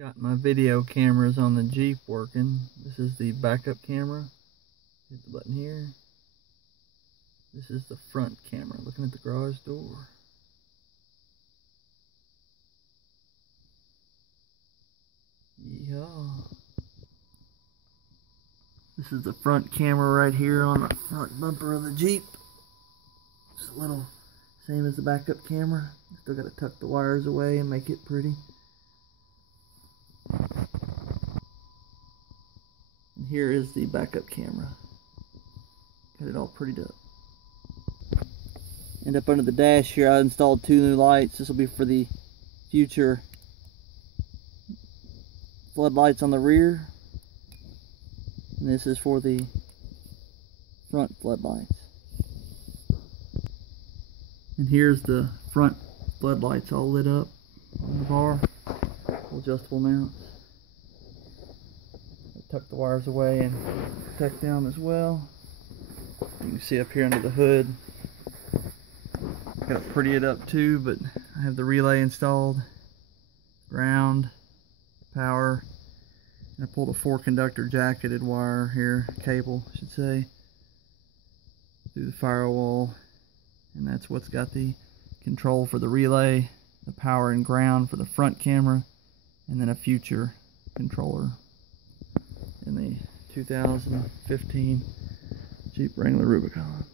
Got my video cameras on the Jeep working. This is the backup camera. Hit the button here. This is the front camera looking at the garage door. Yeehaw. This is the front camera right here on the front bumper of the Jeep. It's a little same as the backup camera. Still got to tuck the wires away and make it pretty. And here is the backup camera. Got it all prettied up. And up under the dash here I installed 2 new lights. This will be for the future floodlights on the rear. And this is for the front floodlights. And here's the front floodlights all lit up on the bar. Adjustable mounts. Tuck the wires away and tuck down as well. You can see up here under the hood. Got to pretty it up too, but I have the relay installed. Ground, power. And I pulled a 4-conductor jacketed wire here, cable I should say, through the firewall. And that's what's got the control for the relay, the power and ground for the front camera, and then a future controller in the 2015 Jeep Wrangler Rubicon.